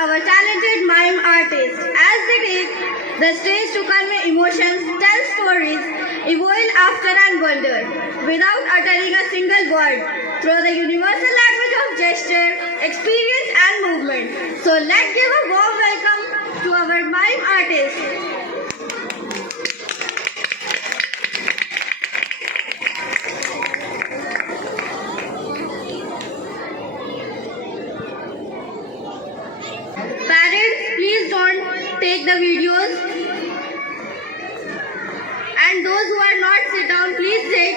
Our talented mime artists as they take the stage to convey emotions, tell stories, evolve laughter and wonder without uttering a single word through the universal language of gesture, experience and movement. So let's give a warm welcome to our mime artists. Parents, please don't take the videos. And those who are not sit down, please sit.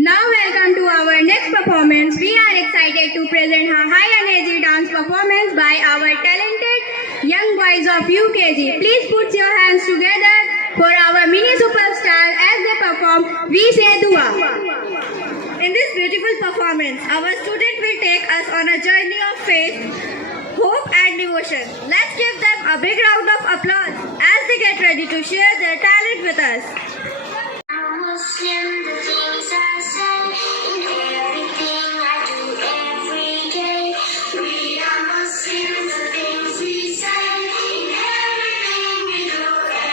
Now welcome to our next performance. We are excited to present a high energy dance performance by our talented young boys of UKG. Please put your hands together for our mini superstar as they perform We Say Dua. In this beautiful performance, our student will take us on a journey of faith, hope and devotion. Let's give them a big round of applause as they get ready to share their talent with us. Muslim, the things I say, in everything I do every day. We are Muslims, the things we say, in everything we do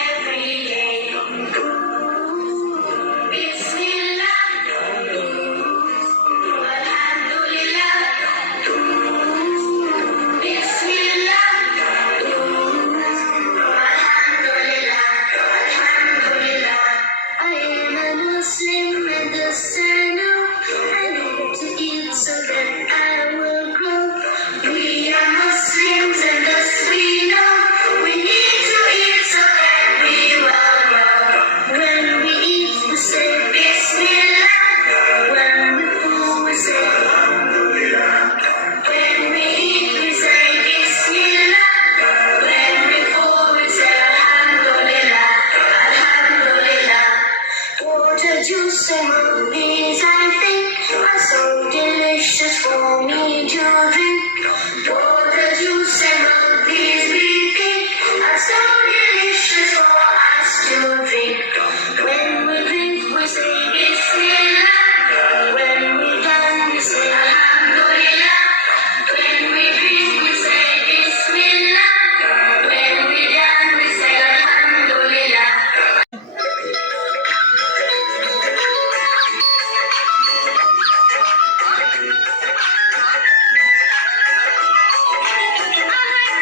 every day. Ooh, Bismillah, ooh, Alhamdulillah, ooh, Bismillah, ooh, Alhamdulillah, Alhamdulillah. I am a Muslim and thus I know I need to eat so that I will grow. We are Muslims and thus we know we need to eat so that we will grow. When we eat we say Bismillah. When we fool we say Alhamdulillah. When we eat we say Bismillah. When we fool we say Alhamdulillah. Alhamdulillah. Water, juice, and movies, I think, are so delicious for me to drink. Water, juice, and movies, we think, are so delicious for us to drink. When we drink, we say Bismillah. When we done, we say Alhamdulillah. When we drink, we say Bismillah. When we done, we say Alhamdulillah.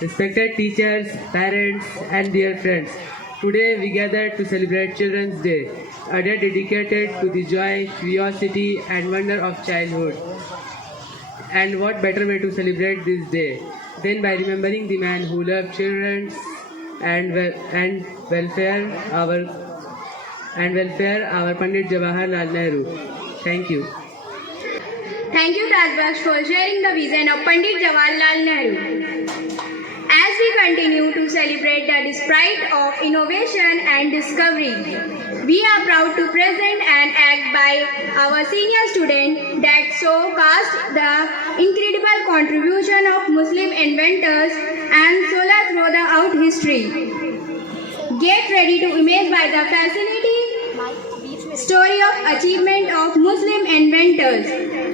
Respected teachers, parents, and dear friends, today we gather to celebrate Children's Day, a day dedicated to the joy, curiosity, and wonder of childhood. And what better way to celebrate this day than by remembering the man who loved children and welfare, our Pandit Jawaharlal Nehru. Thank you. Thank you, Tajbaksh, for sharing the vision of Pandit Jawaharlal Nehru. As we continue to celebrate the spirit of innovation and discovery, we are proud to present an act by our senior student that showcased the incredible contribution of Muslim inventors and solar throughout history. Get ready to imagine by the fascinating story of achievement of Muslim inventors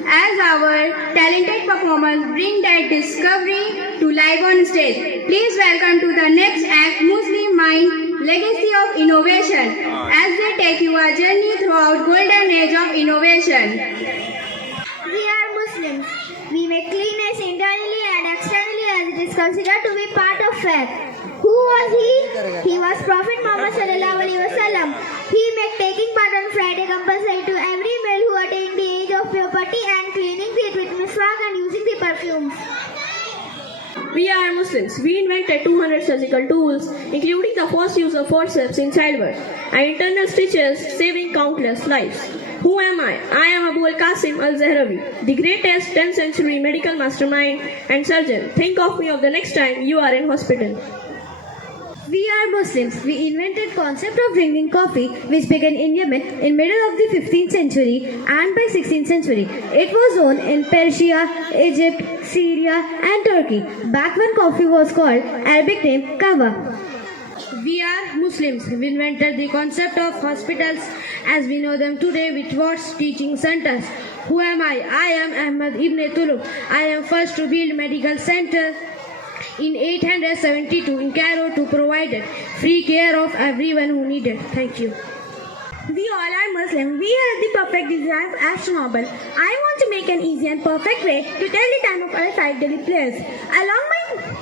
as our talented performers bring that discovery to life on stage. Please welcome to the next act Muslim Mind Legacy of Innovation as they take you a journey throughout golden age of innovation. We are Muslims. We make cleanness internally and externally as it is considered to be part of faith. Who was he? He was Prophet Muhammad sallallahu alaihi wasallam. He made taking part on Friday compulsory to every male who attained the age of puberty and cleaning it with miswak and using the perfumes. We are Muslims. We invented 200 surgical tools, including the first use of forceps in childbirth and internal stitches, saving countless lives. Who am I? I am Abu al-Qasim al-Zahrawi, the greatest 10th century medical mastermind and surgeon. Think of me of the next time you are in hospital. We are Muslims. We invented concept of drinking coffee, which began in Yemen in middle of the 15th century and by 16th century. It was known in Persia, Egypt, Syria and Turkey. Back when coffee was called Arabic name Kahwa. We are Muslims. We invented the concept of hospitals as we know them today with wards, teaching centers. Who am I? I am Ahmad ibn Tulub. I am first to build medical center in 872 in Cairo to provide free care of everyone who needed. Thank you. We all are Muslim. We have the perfect design of astronomical. I want to make an easy and perfect way to tell the time of our 5 daily prayers. Along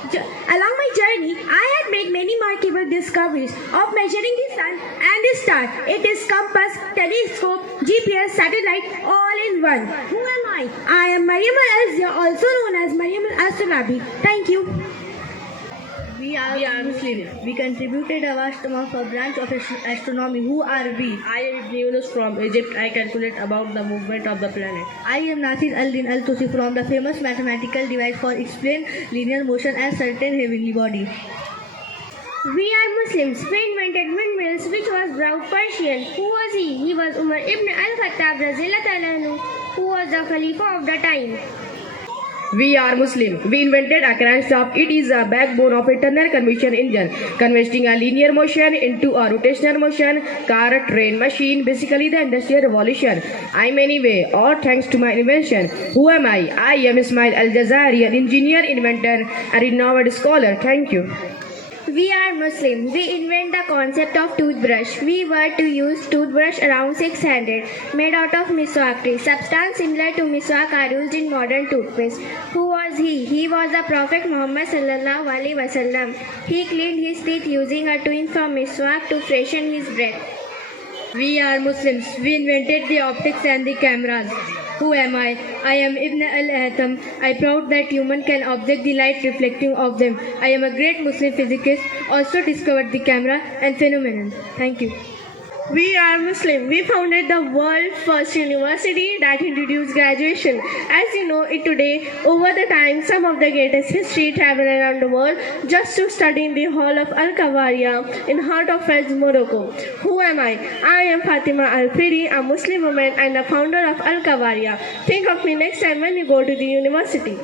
my journey, I had made many remarkable discoveries of measuring the sun and the star. It is compass, telescope, GPS, satellite, all in one. Who am I? I am Maryam al-Azia, also known as Maryam al-Asrabi. Thank you. We are Muslims. We contributed a vast amount of branch of astronomy. Who are we? I am Ibn Yunus from Egypt. I calculate about the movement of the planet. I am Nasir al-Din al-Tusi from the famous mathematical device for explain linear motion and certain heavenly body. We are Muslims. We invented windmills, which was brown Persian. Who was he? He was Umar ibn al-Khattab, who was the Khalifa of the time. We are Muslim. We invented a crankshaft. It is a backbone of internal combustion engine, converting a linear motion into a rotational motion. Car, train, machine, basically the industrial revolution. I'm anyway, all thanks to my invention. Who am I? I am Ismail Al-Jazari, an engineer, inventor, a renowned scholar. Thank you. We are Muslim. We invent the concept of toothbrush. We were to use toothbrush around 600, made out of miswak tree. Substance similar to miswak are used in modern toothpaste. Who was he? He was the Prophet Muhammad sallallahu alaihi wasallam. He cleaned his teeth using a twin from miswak to freshen his breath. We are Muslims. We invented the optics and the cameras. Who am I? I am Ibn al-Haytham. I proud that human can object the light reflecting off them. I am a great Muslim physicist, also discovered the camera and phenomenon. Thank you. We are Muslim. We founded the world's first university that introduced graduation. As you know it today, over the time, some of the greatest history travel around the world just to study in the hall of Al-Kawaria in heart of Fez, Morocco. Who am I? I am Fatima Al-Firi, a Muslim woman and the founder of Al-Kawaria. Think of me next time when you go to the university.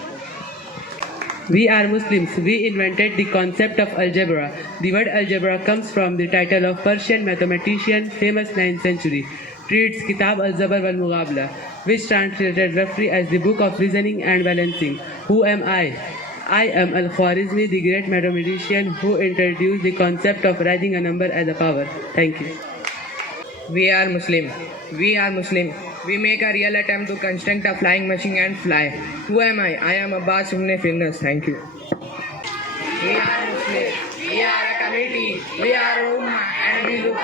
We are Muslims. We invented the concept of algebra. The word algebra comes from the title of Persian mathematician, famous 9th century, treats Kitab al-Zabar wal-Mughabla, which translated roughly as the book of reasoning and balancing. Who am I? I am Al-Khwarizmi, the great mathematician who introduced the concept of writing a number as a power. Thank you. We are Muslim. We are Muslim. We make a real attempt to construct a flying machine and fly. Who am I? I am Abbas ibn Firnas. Thank you. We are Muslims. We are a community. We are a ummah and we look.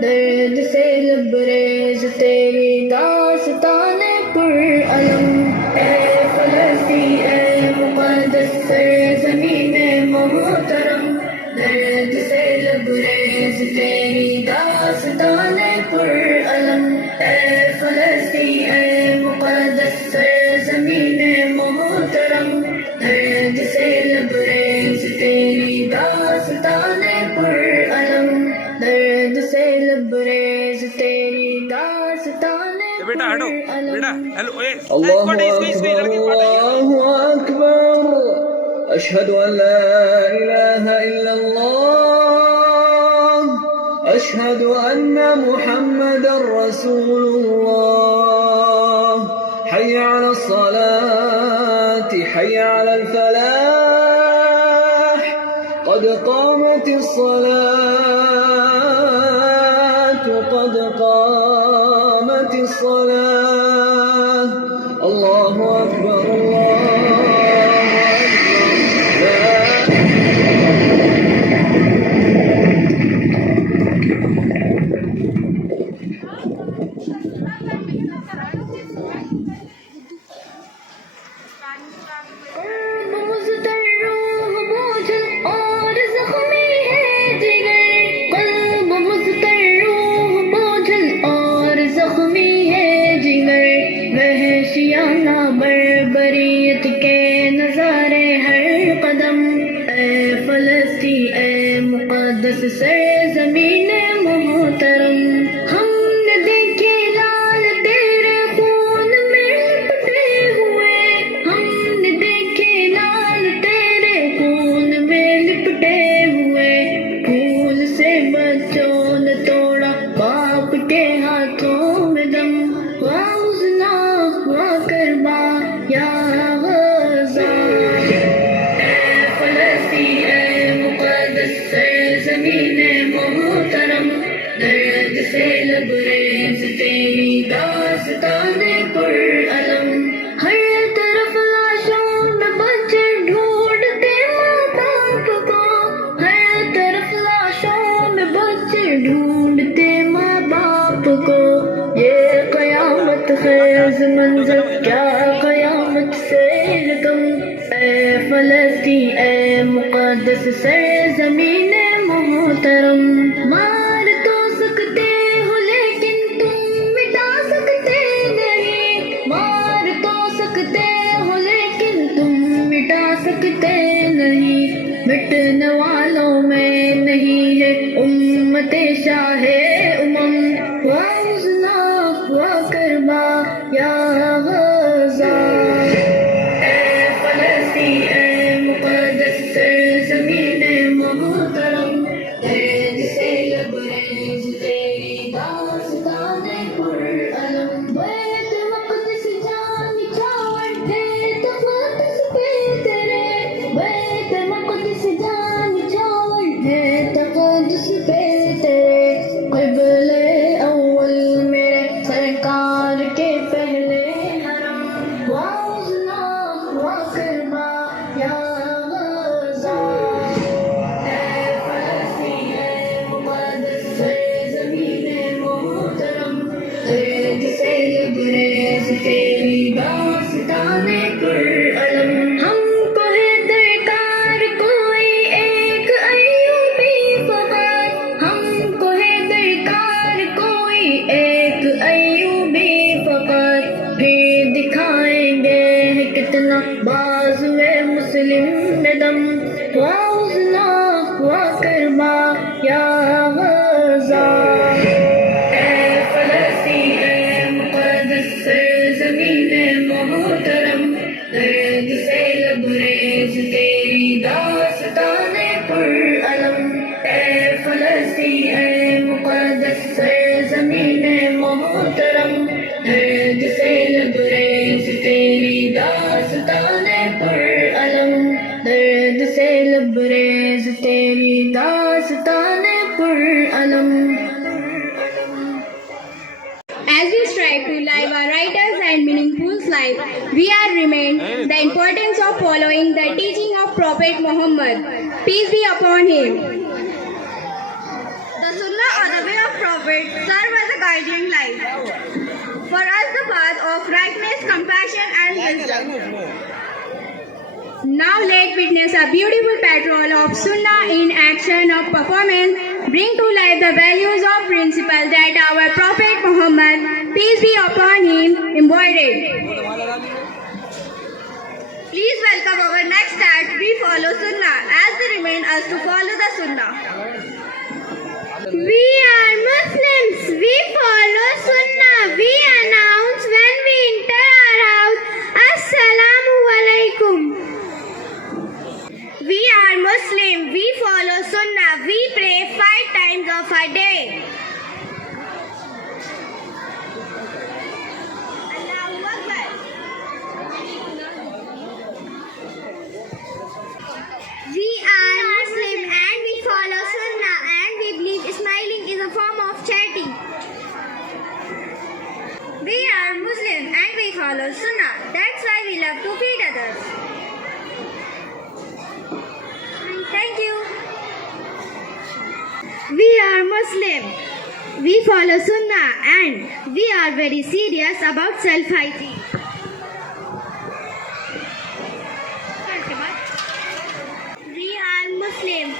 درد سے لبریز تیری داستان پر علم اے فلسطین اے مقدس سرزمین محترم درد سے لبریز تیری داستان پر علم اے فلسطین اے مقدس سرزمین محترم درد سے لبریز تیری داستان پر علم درد سے لبریز تیری داستان بیٹا ہٹو بیٹا ہیلو الله أكبر أشهد أن لا إله إلا الله أشهد أن محمدا رسول الله حي على الصلاة حي على الفلاح قد قامت الصلاة قد قامت الصلاة الله أكبر الله بربریت کے نظارے ہر قدم اے فلسطین اے مقدس سرزمین محترم ہم نے دیکھے لال تیرے خون میں لپٹے ہوئے ہم نے دیکھے لال تیرے خون میں لپٹے ہوئے پھول سے بچوں نے توڑا باپ کے ہاتھوں میں دم واؤزنا وا کربا یا غزہ اے فلسطین اے مقدس سرزمین محترم درد سے لبریز تیری داستان پر علم ہر طرف لاشوں میں بچے ڈھونڈتے ماں باپ کو ہر طرف لاشوں میں بچے ڈھونڈتے ماں باپ کو یہ قیامت خیز منظر کیا قیامت سے کم اے فلسطین اے مقدس سرزمین محترم مار تو سکتے ہو لیکن تم مٹا سکتے نہیں مار تو سکتے ہو لیکن تم مٹا سکتے نہیں مٹنے والوں میں نہیں ہے امت شاہ امم واؤزنا وا کربا یا غزہ اے فلسطین اے مقدس سرزمین محترم درد سے لبریز تیری داستان پر علم بیت مقدس جان چاور تھے تقدس پہ تیرے بیت مقدس جان چاور تھے تقدس پہ تیرے قبل اول میرے سرکار کے پہلے حرم واؤزنا وا کربا یا غزہ اے فلسطین اے مقدس سرزمین محترم درد سے لبریز تیری داستان پر علم ہم کو ہے درکار کوئی ایک ایوبی فقط ہم کو ہے درکار کوئی ایک ایوبی فقط پھر دکھائیں گے کتنا بازوئے مسلم میں دم واؤزنا وا کربا یا غزہ اے فلسطین اے مقدس سرزمین محترم درد سے لبریز تیری داستان پر علم اے فلسطین اے مقدس سرزمین محترم درد سے لبریز تیری داستان As we strive to live our writers and meaningful life, we are reminded the importance of following the teaching of Prophet Muhammad, peace be upon him. The Sunnah or the way of Prophet serve as a guiding light. For us the path of rightness, compassion and wisdom. Now let's witness a beautiful patrol of Sunnah in action of performance, bring to life the values of principles that our Prophet Muhammad, peace be upon him, embodied. Please welcome our next act, We Follow Sunnah, as they remind us to follow the Sunnah. We are Muslims. We follow Sunnah. We announce when we enter our house, Assalamu alaikum. We are Muslim. We follow Sunnah. We pray 5 times of a day. Allahu Akbar. We are Muslim and we follow Sunnah and we believe smiling is a form of charity. We are Muslim and we follow Sunnah. That's why we love to feed others. Thank you. We are Muslim. We follow Sunnah and we are very serious about self-hygiene. We are Muslim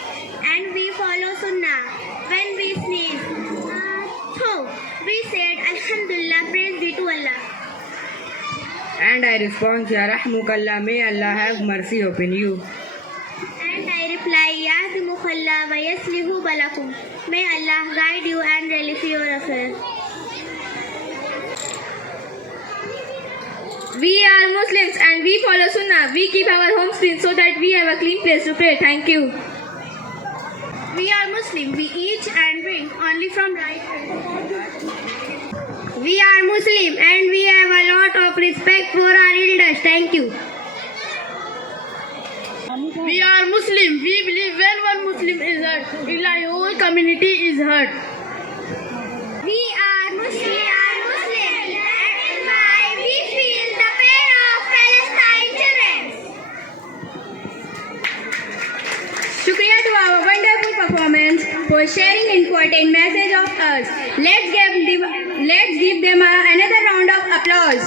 and we follow Sunnah. When we sneeze, we said Alhamdulillah, praise be to Allah. And I respond, Ya Rahmukallah, may Allah have mercy upon you. And I reply, Yahdimukallah wa yaslihu balakum. May Allah guide you and relieve your affairs. We are Muslims and we follow Sunnah. We keep our homes clean so that we have a clean place to pray. Thank you. We are Muslim. We eat and drink only from right hand. We are Muslim and we have a lot of respect for our elders. Thank you. We are Muslim. We believe when one Muslim is hurt, the whole community is hurt. We are Muslim. And why we feel the pain of Palestine children. Shukriya to our wonderful performance for sharing important message of us. Let's give them another round of applause.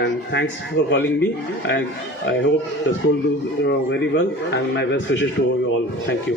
And thanks for calling me, and I hope the school do very well, and my best wishes to you all. Thank you.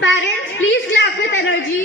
Parents, please clap with energy.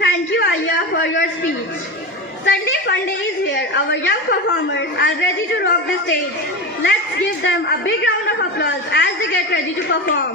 Thank you, Alia, for your speech. Sunday Fun Day is here. Our young performers are ready to rock the stage. Let's give them a big round of applause as they get ready to perform.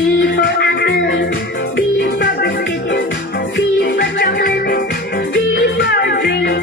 E for apple, B for biscuit, C for chocolate, D for drink.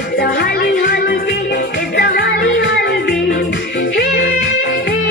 it's a holly holiday, it's a holly holiday. Hey hey,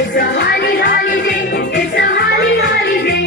it's a holly holiday, it's a holly holiday.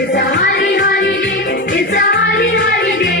it's a holly holiday, it's a holly holiday.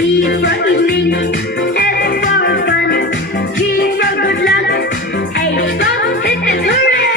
E for evening, F for fun, G for good luck, H for hip hip hooray.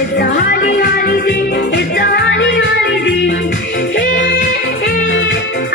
it's a holly holiday, it's a holly holiday. Hey hey,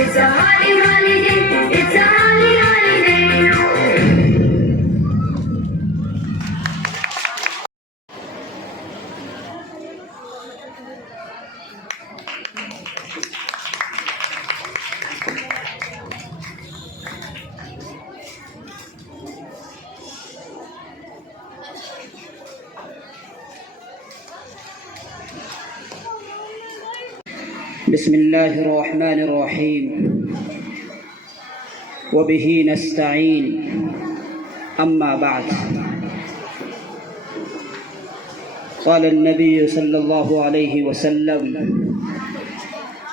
it's a holly holiday, it's a holly holiday. بسم الله الرحمن الرحيم وبه نستعين أما بعد قال النبي صلى الله عليه وسلم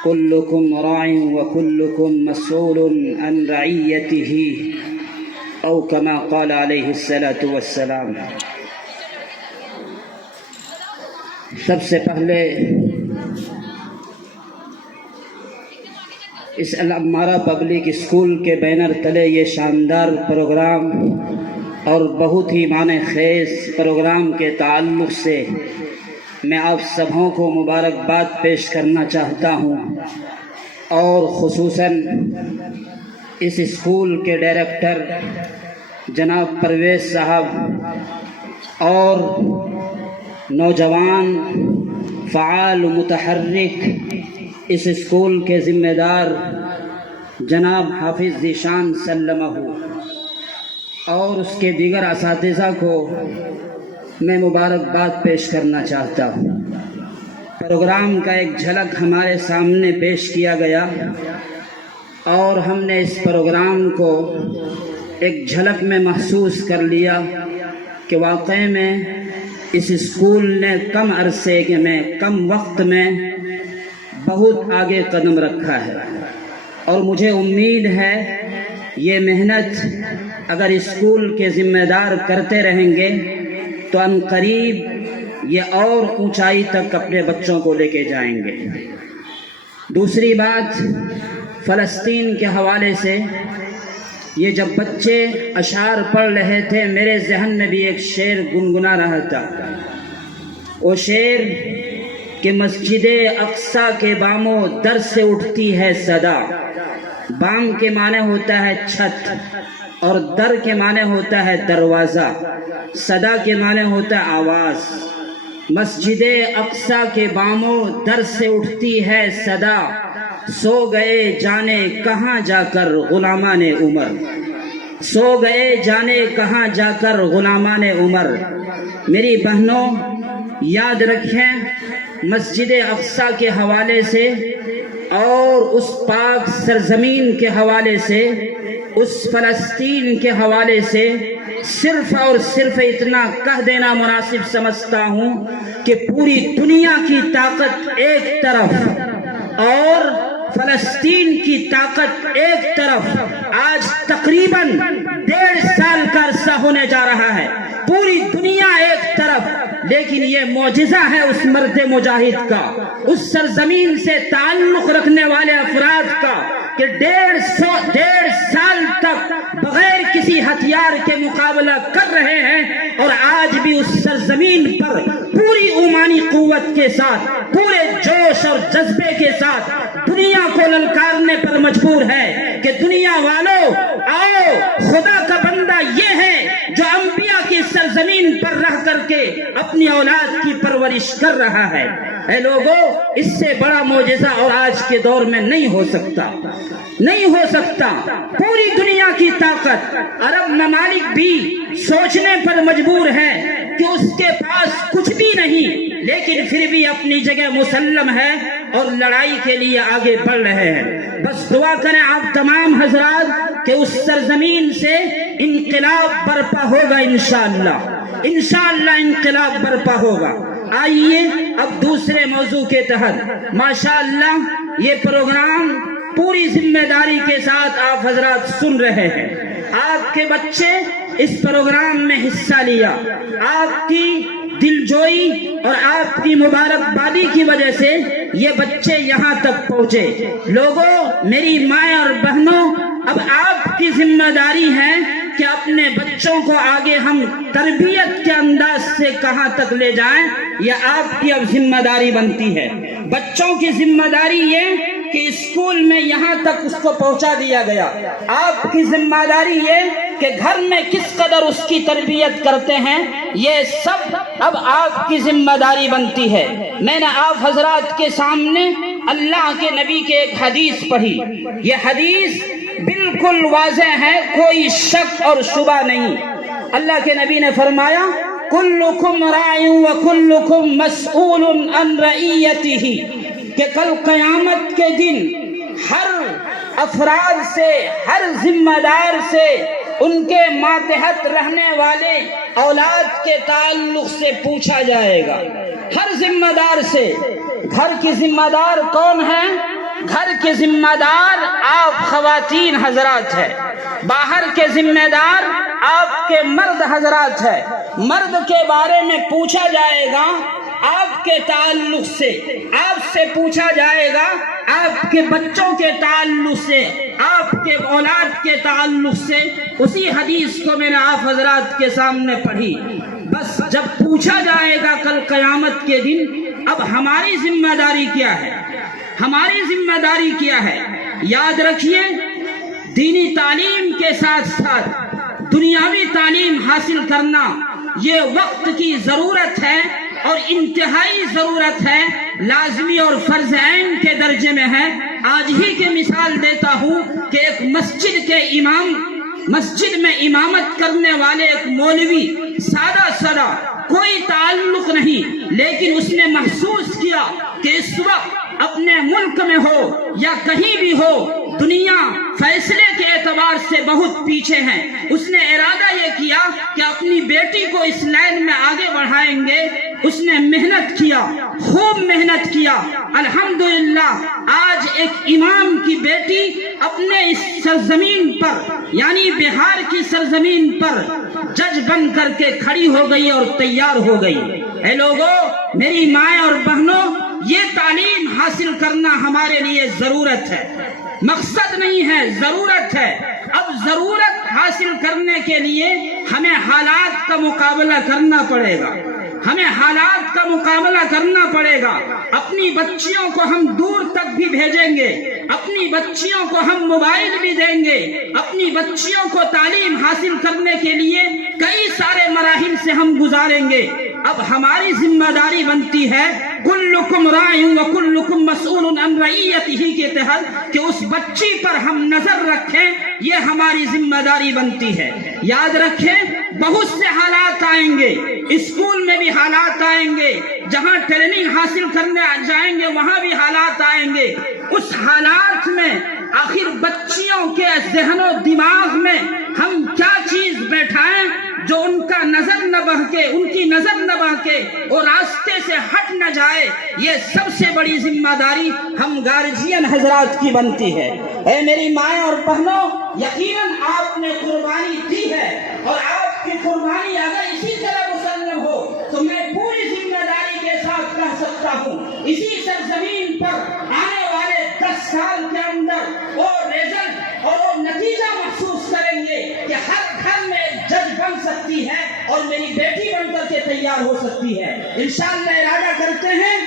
كلكم راع وكلكم مسؤول عن رعيته أو كما قال عليه الصلاة والسلام. سب سے پہلے اس العمارہ پبلک اسکول کے بینر تلے یہ شاندار پروگرام اور بہت ہی معنی خیز پروگرام کے تعلق سے میں آپ سبھوں کو مبارکباد پیش کرنا چاہتا ہوں، اور خصوصاً اس اسکول کے ڈائریکٹر جناب پرویز صاحب اور نوجوان فعال و متحرک اس اسکول کے ذمہ دار جناب حافظ ذیشان سلمہ اور اس کے دیگر اساتذہ کو میں مبارکباد پیش کرنا چاہتا ہوں۔ پروگرام کا ایک جھلک ہمارے سامنے پیش کیا گیا اور ہم نے اس پروگرام کو ایک جھلک میں محسوس کر لیا کہ واقعی میں اس اسکول نے کم عرصے میں کم وقت میں بہت آگے قدم رکھا ہے، اور مجھے امید ہے یہ محنت اگر اسکول کے ذمہ دار کرتے رہیں گے تو عنقریب یہ اور اونچائی تک اپنے بچوں کو لے کے جائیں گے۔ دوسری بات، فلسطین کے حوالے سے یہ جب بچے اشعار پڑھ رہے تھے میرے ذہن میں بھی ایک شعر گنگنا رہا تھا. وہ شعر کہ مسجد اقصیٰ کے باموں در سے اٹھتی ہے صدا. بام کے معنی ہوتا ہے چھت اور در کے معنی ہوتا ہے دروازہ. صدا کے معنی ہوتا ہے آواز. مسجد اقصیٰ کے باموں در سے اٹھتی ہے صدا. سو گئے جانے کہاں جا کر غلامان عمر. سو گئے جانے کہاں جا کر غلامان عمر. میری بہنوں یاد رکھیں مسجد اقصیٰ کے حوالے سے اور اس پاک سرزمین کے حوالے سے اس فلسطین کے حوالے سے صرف اور صرف اتنا کہہ دینا مناسب سمجھتا ہوں کہ پوری دنیا کی طاقت ایک طرف اور فلسطین کی طاقت ایک طرف. آج تقریباً 1.5 سال کا عرصہ ہونے جا رہا ہے. پوری دنیا ایک طرف، لیکن یہ معجزہ ہے اس مرد مجاہد کا، اس سرزمین سے تعلق رکھنے والے افراد کا کہ 1.5 سال تک بغیر کسی ہتھیار کے مقابلہ کر رہے ہیں اور آج بھی اس سرزمین پر پوری ایمانی قوت کے ساتھ پورے جوش اور جذبے کے ساتھ دنیا کو للکارنے پر مجبور ہے کہ دنیا والوں آؤ، خدا کا بندہ یہ ہے جو انبیاء کی سرزمین پر رہ کر کے اپنی اولاد کی پرورش کر رہا ہے. اے لوگوں، اس سے بڑا معجزہ اور آج کے دور میں نہیں ہو سکتا، نہیں ہو سکتا. پوری دنیا کی طاقت، عرب ممالک بھی سوچنے پر مجبور ہے کہ اس کے پاس کچھ بھی نہیں، لیکن پھر بھی اپنی جگہ مسلم ہے اور لڑائی کے لیے آگے بڑھ رہے ہیں. بس دعا کریں آپ تمام حضرات کہ اس سرزمین سے انقلاب برپا ہوگا. انشاءاللہ انشاءاللہ انقلاب برپا ہوگا. آئیے اب دوسرے موضوع کے تحت ماشاءاللہ یہ پروگرام پوری ذمہ داری کے ساتھ آپ حضرات سن رہے ہیں. آپ کے بچے اس پروگرام میں حصہ لیا، آپ کی دلجوئی اور آپ کی مبارکبادی کی وجہ سے یہ بچے یہاں تک پہنچے. لوگوں، میری مائیں اور بہنوں، اب آپ کی ذمہ داری ہے کہ اپنے بچوں کو آگے ہم تربیت کے انداز سے کہاں تک لے جائیں، یہ آپ کی اب ذمہ داری بنتی ہے. بچوں کی ذمہ داری یہ کہ اسکول میں یہاں تک اس کو پہنچا دیا گیا. آپ کی ذمہ داری یہ کہ گھر میں کس قدر اس کی تربیت کرتے ہیں، یہ سب اب آپ کی ذمہ داری بنتی ہے. میں نے آپ حضرات کے سامنے اللہ کے نبی کے ایک حدیث پڑھی. یہ حدیث بالکل واضح ہے، کوئی شک اور شبہ نہیں. اللہ کے نبی نے فرمایا کلکم راع وکلکم مسئول عن رعیتہ، کہ کل قیامت کے دن ہر افراد سے، ہر ذمہ دار سے ان کے ماتحت رہنے والے اولاد کے تعلق سے پوچھا جائے گا. ہر ذمہ دار سے. گھر کی ذمہ دار کون ہے؟ گھر کے ذمہ دار آپ خواتین حضرات ہیں. باہر کے ذمہ دار آپ کے مرد حضرات ہیں. مرد کے بارے میں پوچھا جائے گا آپ کے تعلق سے، آپ سے پوچھا جائے گا آپ کے بچوں کے تعلق سے، آپ کے اولاد کے تعلق سے. اسی حدیث کو میں نے آپ حضرات کے سامنے پڑھی. بس جب پوچھا جائے گا کل قیامت کے دن، اب ہماری ذمہ داری کیا ہے؟ ہماری ذمہ داری کیا ہے؟ یاد رکھیے، دینی تعلیم کے ساتھ ساتھ دنیاوی تعلیم حاصل کرنا یہ وقت کی ضرورت ہے اور انتہائی ضرورت ہے، لازمی اور فرض عین کے درجے میں ہے. آج ہی کے مثال دیتا ہوں کہ ایک مسجد میں امامت کرنے والے ایک مولوی، سادہ کوئی تعلق نہیں، لیکن اس نے محسوس کیا کہ اس وقت اپنے ملک میں ہو یا کہیں بھی ہو، دنیا فیصلے کے اعتبار سے بہت پیچھے ہے. اس نے ارادہ یہ کیا کہ اپنی بیٹی کو اس لائن میں آگے بڑھائیں گے. اس نے محنت کیا، خوب محنت کیا. الحمدللہ آج ایک امام کی بیٹی اپنے اس سرزمین پر، یعنی بہار کی سرزمین پر جج بن کر کے کھڑی ہو گئی اور تیار ہو گئی. اے لوگوں، میری مائیں اور بہنوں، یہ تعلیم حاصل کرنا ہمارے لیے ضرورت ہے، مقصد نہیں ہے، ضرورت ہے. اب ضرورت حاصل کرنے کے لیے ہمیں حالات کا مقابلہ کرنا پڑے گا، ہمیں حالات کا مقابلہ کرنا پڑے گا۔ اپنی بچیوں کو ہم دور تک بھی بھیجیں گے، اپنی بچیوں کو ہم موبائل بھی دیں گے، اپنی بچیوں کو تعلیم حاصل کرنے کے لیے کئی سارے مراحل سے ہم گزاریں گے۔ اب ہماری ذمہ داری بنتی ہے کلکم راع وکلکم مسئول عن رعیتہ کے تحت کہ اس بچی پر ہم نظر رکھیں، یہ ہماری ذمہ داری بنتی ہے۔ یاد رکھیں بہت سے حالات آئیں گے، اسکول میں بھی حالات آئیں گے، جہاں ٹریننگ حاصل کرنے جائیں گے وہاں بھی حالات آئیں گے۔ اس حالات میں آخر بچیوں کے ذہن و دماغ میں ہم کیا چیز بیٹھائیں جو ان کا نظر نہ بہکے، ان کی نظر نہ بہکے اور راستے سے ہٹ نہ جائے، یہ سب سے بڑی ذمہ داری ہم گارجین حضرات کی بنتی ہے۔ اے میری مائیں اور بہنوں، یقیناً آپ نے قربانی دی ہے اور آپ کی قربانی اگر اسی طرح مسلم ہو تو میں پوری ذمہ داری کے ساتھ کہہ سکتا ہوں اسی سرزمین پر آنے والے 10 سال کے اندر وہ رزلٹ اور وہ نتیجہ محسوس کریں گے کہ ہر گھر میں جج بن سکتی ہے اور میری بیٹی بن کر کے تیار ہو سکتی ہے۔ انشاءاللہ ارادہ کرتے ہیں،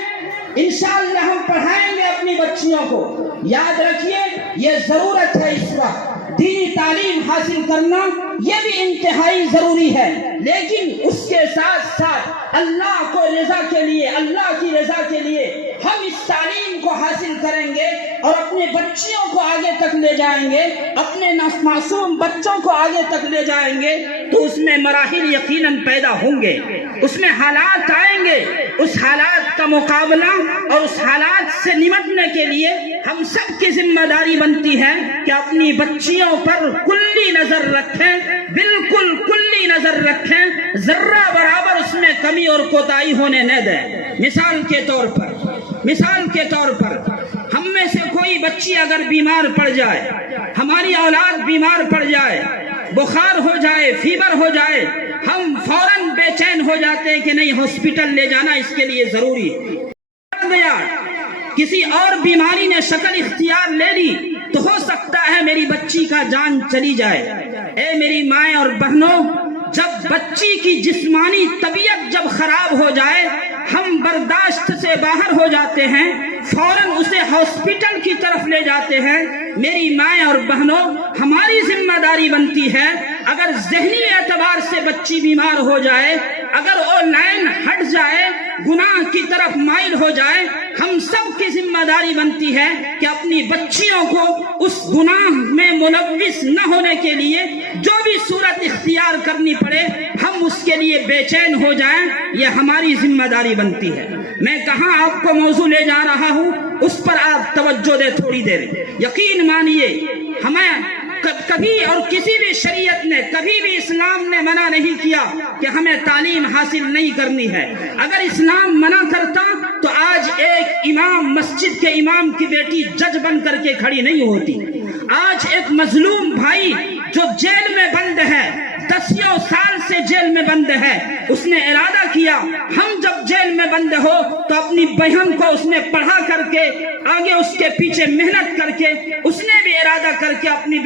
انشاءاللہ ہم پڑھائیں گے اپنی بچیوں کو۔ یاد رکھیے یہ ضرورت ہے، اس وقت دینی تعلیم حاصل کرنا یہ بھی انتہائی ضروری ہے، لیکن اس کے ساتھ ساتھ اللہ کو رضا کے لیے، اللہ کی رضا کے لیے ہم اس تعلیم کو حاصل کریں گے اور اپنے بچیوں کو آگے تک لے جائیں گے، اپنے معصوم بچوں کو آگے تک لے جائیں گے تو اس میں مراحل یقیناً پیدا ہوں گے، اس میں حالات آئیں گے۔ اس حالات کا مقابلہ اور اس حالات سے نمٹنے کے لیے ہم سب کی ذمہ داری بنتی ہے کہ اپنی بچیوں پر کلی نظر رکھیں، بالکل کلی نظر رکھیں، ذرہ برابر اس میں کمی اور کوتاہی ہونے نہ دیں۔ مثال کے طور پر ہم میں سے کوئی بچی اگر بیمار پڑ جائے، ہماری اولاد بیمار پڑ جائے، بخار ہو جائے، فیور ہو جائے، ہم فوراً بے چین ہو جاتے ہیں کہ نہیں ہاسپٹل لے جانا اس کے لیے ضروری ہے۔ کسی اور بیماری نے شکل اختیار لے لی تو ہو سکتا ہے میری بچی کا جان چلی جائے۔ اے میری مائیں اور بہنوں، جب بچی کی جسمانی طبیعت جب خراب ہو جائے ہم برداشت سے باہر ہو جاتے ہیں، فوراً اسے ہاسپٹل کی طرف لے جاتے ہیں۔ میری مائیں اور بہنوں، ہماری ذمہ داری بنتی ہے اگر ذہنی اعتبار سے بچی بیمار ہو جائے، اگر وہ لائن ہٹ جائے، گناہ کی طرف مائل ہو جائے، ہم سب کی ذمہ داری بنتی ہے کہ اپنی بچیوں کو اس گناہ میں ملوث نہ ہونے کے لیے جو بھی صورت اختیار کرنی پڑے ہم اس کے لیے بے چین ہو جائیں، یہ ہماری ذمہ داری بنتی ہے۔ میں کہاں آپ کو موضوع لے جا رہا ہوں اس پر آپ توجہ دیں تھوڑی دیر۔ یقین مانیے ہمیں کبھی اور کسی بھی شریعت نے، کبھی بھی اسلام نے منع نہیں کیا کہ ہمیں تعلیم حاصل نہیں کرنی ہے۔ اگر اسلام منع کرتا تو آج ایک امام، مسجد کے امام کی بیٹی جج بن کر کے کھڑی نہیں ہوتی۔ آج ایک مظلوم بھائی جو جیل میں بند ہے، 10 سال سے جیل میں بند ہے، اس نے ارادہ کیا ہم جب جیل میں بند ہو تو اپنی بہن کو اس نے پڑھا کر کے آگے اس کے پیچھے محنت کر کے اس نے بھی ارادہ کر کے اپنی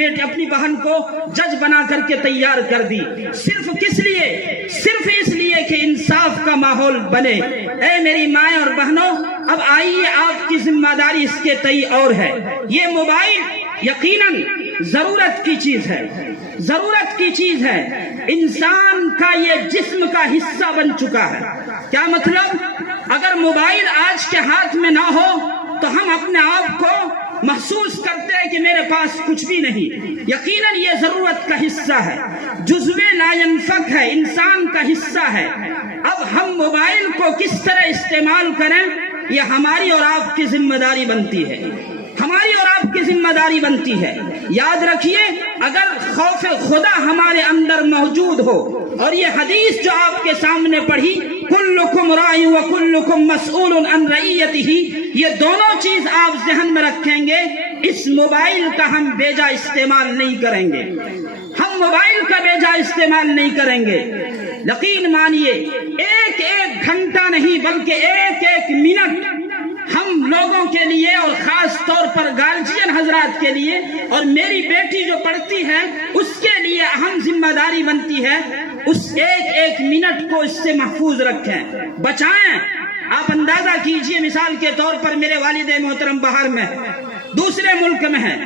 بہن کو جج بنا کر کے تیار کر دی۔ صرف کس لیے؟ صرف اس لیے کہ انصاف کا ماحول بنے۔ اے میری مائیں اور بہنوں، اب آئیے آپ کی ذمہ داری اس کے تئیں اور ہے۔ یہ موبائل یقیناً ضرورت کی چیز ہے، ضرورت کی چیز ہے، انسان کا یہ جسم کا حصہ بن چکا ہے۔ کیا مطلب؟ اگر موبائل آج کے ہاتھ میں نہ ہو تو ہم اپنے آپ کو محسوس کرتے ہیں کہ میرے پاس کچھ بھی نہیں۔ یقیناً یہ ضرورت کا حصہ ہے، جزو لا ينفک ہے، انسان کا حصہ ہے۔ اب ہم موبائل کو کس طرح استعمال کریں یہ ہماری اور آپ کی ذمہ داری بنتی ہے، ہماری اور آپ کی ذمہ داری بنتی ہے۔ یاد رکھیے اگر خوف خدا ہمارے اندر موجود ہو اور یہ حدیث جو آپ کے سامنے پڑھی کلکم راع وکلکم مسئول عن رعیتہ، یہ دونوں چیز آپ ذہن میں رکھیں گے، اس موبائل کا ہم بیجا استعمال نہیں کریں گے، ہم موبائل کا بیجا استعمال نہیں کریں گے۔ یقین مانیے ایک ایک گھنٹہ نہیں بلکہ ایک ایک منٹ ہم لوگوں کے لیے اور خاص طور پر گارجین حضرات کے لیے اور میری بیٹی جو پڑھتی ہے اس کے لیے اہم ذمہ داری بنتی ہے اس ایک منٹ کو اس سے محفوظ رکھیں، بچائیں۔ آپ اندازہ کیجئے، مثال کے طور پر میرے والد محترم باہر میں دوسرے ملک میں ہیں،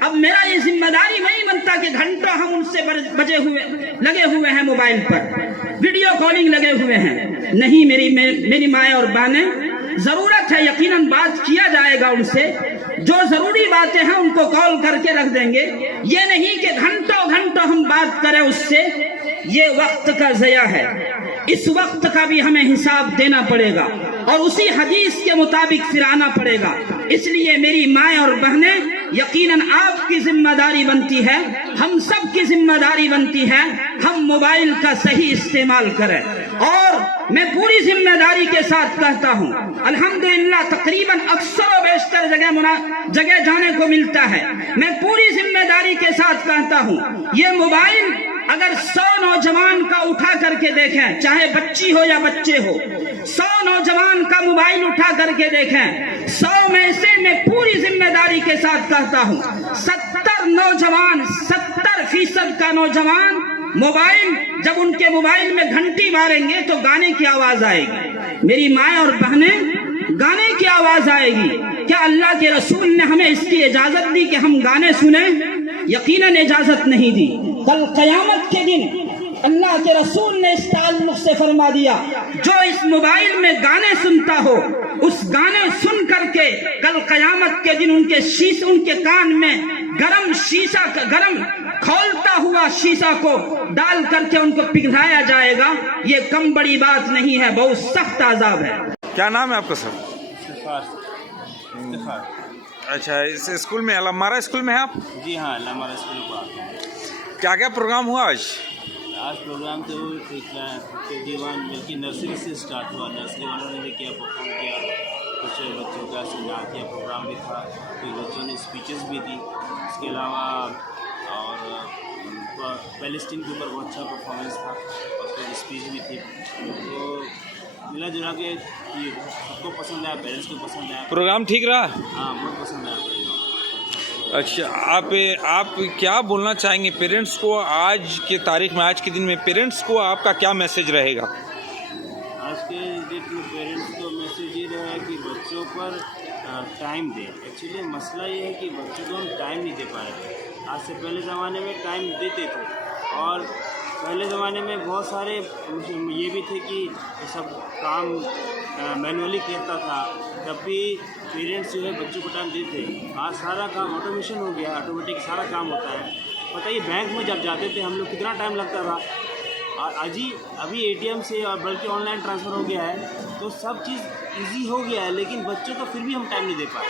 اب میرا یہ ذمہ داری نہیں بنتا کہ گھنٹوں ہم ان سے لگے ہوئے ہیں موبائل پر، ویڈیو کالنگ لگے ہوئے ہیں، نہیں میری مائیں اور بہنیں، ضرورت ہے یقیناً بات کیا جائے گا ان سے، جو ضروری باتیں ہیں ان کو کال کر کے رکھ دیں گے، یہ نہیں کہ گھنٹوں ہم بات کریں اس سے، یہ وقت کا ضیاع ہے، اس وقت کا بھی ہمیں حساب دینا پڑے گا اور اسی حدیث کے مطابق پھر آنا پڑے گا۔ اس لیے میری مائیں اور بہنیں، یقیناً آپ کی ذمہ داری بنتی ہے، ہم سب کی ذمہ داری بنتی ہے، ہم موبائل کا صحیح استعمال کریں۔ اور میں پوری ذمہ داری کے ساتھ کہتا ہوں، الحمدللہ تقریباً اکثر و بیشتر جگہ جانے کو ملتا ہے، میں پوری ذمہ داری کے ساتھ کہتا ہوں، یہ موبائل اگر 100 نوجوان کا اٹھا کر کے دیکھیں، چاہے بچی ہو یا بچے ہو، 100 نوجوان کا موبائل اٹھا کر کے دیکھیں، 100 میں سے میں پوری ذمہ داری کے ساتھ کہتا ہوں 70% کا نوجوان موبائل، جب ان کے موبائل میں گھنٹی ماریں گے تو گانے کی آواز آئے گی، میری مائیں اور بہنیں، گانے کی آواز آئے گی۔ کیا اللہ کے رسول نے ہمیں اس کی اجازت دی کہ ہم گانے سنیں؟ یقیناً اجازت نہیں دی۔ کل قیامت کے دن اللہ کے رسول نے اس تعلق سے فرما دیا، جو اس موبائل میں گانے سنتا ہو، اس گانے سن کر کے کل قیامت کے دن ان کے کان میں گرم کھولتا ہوا شیشہ کو ڈال کر کے ان کو پگھلایا جائے گا۔ یہ کم بڑی بات نہیں ہے، بہت سخت عذاب ہے۔ کیا نام ہے آپ کا سر؟ اچھا، اس اسکول میں علمارہ اسکول میں ہیں آپ؟ جی ہاں، علمارہ اسکول کو آتے ہیں۔ کیا پروگرام ہوا آج؟ پروگرام تو KG1 بلکہ نرسری سے اسٹارٹ ہوا، نرسری والوں نے بھی کیا، پرفارم کیا، کچھ بچوں کا سناتیہ پروگرام بھی تھا، کچھ بچوں نے اسپیچز بھی دی، اس کے علاوہ اور پیلسٹین کے اوپر بہت اچھا پرفارمنس تھا، اس کی اسپیچ بھی تھی، تو ملا جلا کے سب کو پسند آیا، پیرنٹس کو پسند آیا۔ پروگرام ٹھیک رہا؟ ہاں، بہت پسند آیا پروگرام۔ اچھا، آپ کیا بولنا چاہیں گے پیرنٹس کو آج کے تاریخ میں، آج کے دن میں پیرنٹس کو آپ کا کیا میسج رہے گا؟ آج کے ڈیٹ میں پیرنٹس کو میسج یہ رہا ہے کہ بچوں پر ٹائم دیں۔ ایکچولی مسئلہ یہ ہے کہ بچوں کو ہم ٹائم نہیں دے پا رہے تھے۔ آج سے پہلے زمانے میں ٹائم دیتے تھے، اور پہلے زمانے میں بہت سارے یہ بھی تھے کہ سب کام مینولی کرتا تھا، تب بھی پیرنٹس جو ہے بچوں کو ٹائم دیتے۔ آج سارا کام آٹومیشن ہو گیا، آٹومیٹک سارا کام ہوتا ہے۔ بتائیے بینک میں جب جاتے تھے ہم لوگ کتنا ٹائم لگتا تھا، اور ابھی ATM سے اور بلکہ آن لائن ٹرانسفر ہو گیا ہے، تو سب چیز ایزی ہو گیا ہے، لیکن بچوں کو پھر بھی ہم ٹائم نہیں دے پائے۔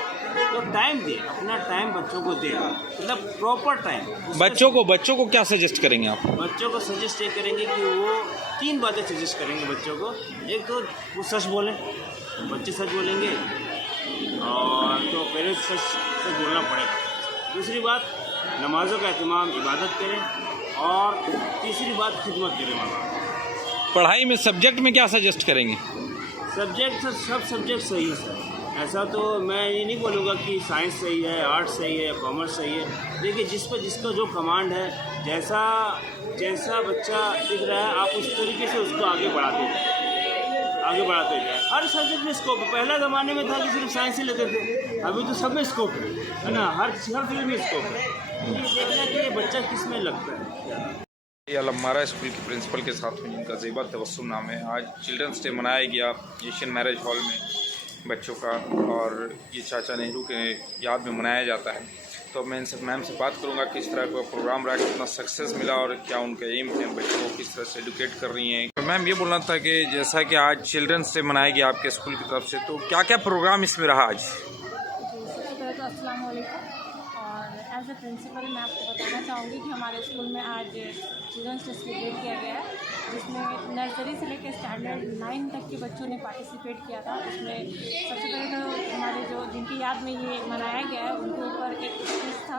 تو ٹائم دیں، اپنا ٹائم بچوں کو دیں، مطلب پراپر ٹائم۔ بچوں کو کیا سجیسٹ کریں گے آپ؟ بچوں کو سجیسٹ یہ کریں گے کہ وہ 3 باتیں سجیسٹ کریں گے بچوں کو۔ ایک تو وہ سچ بولیں، بچے سچ بولیں گے، اور تو پیرنٹس سچ بولنا پڑے گا۔ دوسری بات، نمازوں کا اہتمام، عبادت کریں، اور تیسری بات خدمت کریں ماں باپ۔ پڑھائی میں سبجیکٹ میں کیا سجیسٹ کریں گے؟ سب سبجیکٹ صحیح ہے سر، ایسا تو میں یہ نہیں بولوں گا کہ سائنس صحیح ہے، آرٹس صحیح ہے، کامرس صحیح ہے، دیکھیے جس کا جو کمانڈ ہے، جیسا بچہ سیکھ رہا ہے، آپ اس طریقے سے اس کو آگے بڑھاتے جائیں۔ ہر سبجیکٹ میں اسکوپ ہے۔ پہلے زمانے میں تھا کہ صرف سائنس ہی لیتے تھے، ابھی تو سب میں اسکوپ ہے نا، ہر فیلڈ میں اسکوپ ہے۔ یہ دیکھنا کہ یہ بچہ کس میں لگتا ہے۔ یہ علمارہ اسکول کے پرنسپل کے ساتھ میں، جن کا زیبا تبسم نام ہے، آج چلڈرنس ڈے منایا گیا ایشین میرج ہال میں بچوں کا، اور یہ چاچا نہرو کے یاد میں منایا جاتا ہے۔ تو میں ان سے میم سے بات کروں گا کس طرح کا پروگرام رہا، کتنا سکسیس ملا، اور کیا ان کا ایم ہے، بچوں کو کس طرح سے ایڈوکیٹ کر رہی ہیں۔ میم یہ بولنا تھا کہ جیسا کہ آج چلڈرنس ڈے منایا گیا آپ کے اسکول کی طرف سے، تو کیا کیا پروگرام اس میں رہا آج؟ سب سے پہلے تو السلام علیکم، اور ایز اے پرنسپل میں آپ کو بتانا چاہوں گی کہ ہمارے اسکول میں آج چلڈرنس ڈے سیلیبریٹ کیا گیا ہے، جس میں نرسری سے لے کے اسٹینڈرڈ 9 تک کے بچوں نے پارٹیسپیٹ کیا تھا۔ اس میں سب سے پہلے تو ہمارے جن کی یاد میں یہ منایا گیا ہے ان کے اوپر ایک اسپیچ تھا،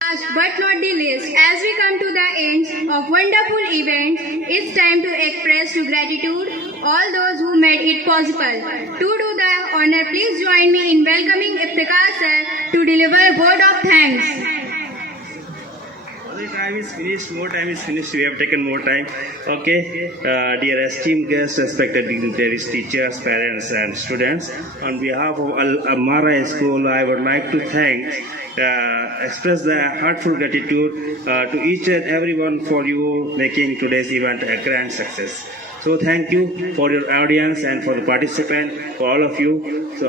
Last but not the least, as we come to the end of wonderful event, it's time to express gratitude all those who made it possible. To do the honor, please join me in welcoming Iftikhar sir to deliver a word of thanks. The time is finished, more time is finished, we have taken more time. Okay, dear esteemed guests, respected dignitaries, teachers, parents and students, on behalf of Al-Amara School, I would like to express the heartful gratitude to each and everyone for you making today's event a grand success. So thank you for your audience and for the participant, for all of you. So